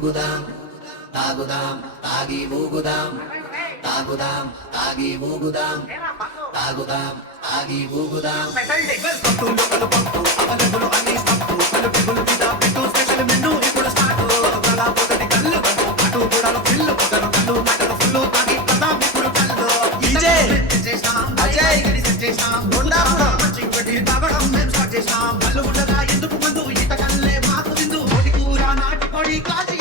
ఊగుదాం తాగుదాం తాగి ఊగుదాం తాగుదాం తాగి ఊగుదాం తాగుదాం తాగి ఊగుదాం ఎందుకు మందు ఈత కల్లే మాకు విందు కోడి కూర నాటి పొడి కాచి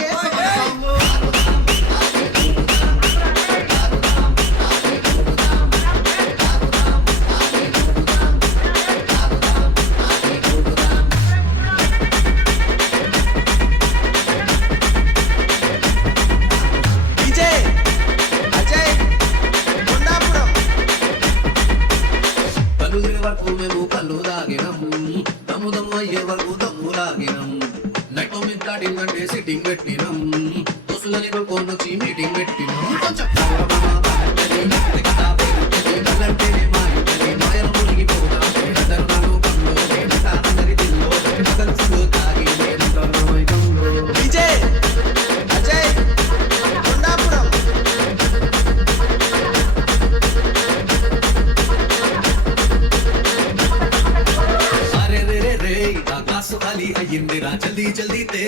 వరకు మేము కళ్ళు తాగినం దమ్ము దమ్ము అయ్యే వరకు దమ్ము లాగినం నైట్ మీటింగ్ అంటే సిట్టింగ్ పెట్టినం దోస్తులని కొనుక్కొచ్చి మీటింగ్ పెట్టినం మాయలు మునిగిపోతాం అందరి దిల్లో తాగి విజయ్ అజయ్ కొండాపురం గ్లాసు ఖాళీ అయ్యిందిరా జల్దీ జల్దీ తే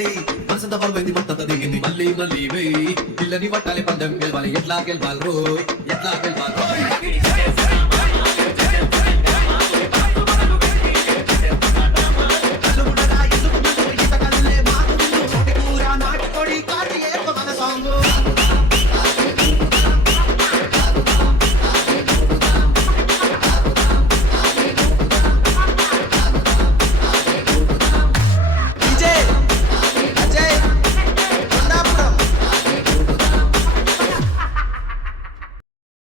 మనసంతా బరువైంది మొత్తం దిగింది మళ్ళీ మళ్ళీ వేయి పిల్లని పట్టాలి పందెం గెలవాలి ఎట్లా గెలవాలి రోయ్ ఎట్లా గెలవాలి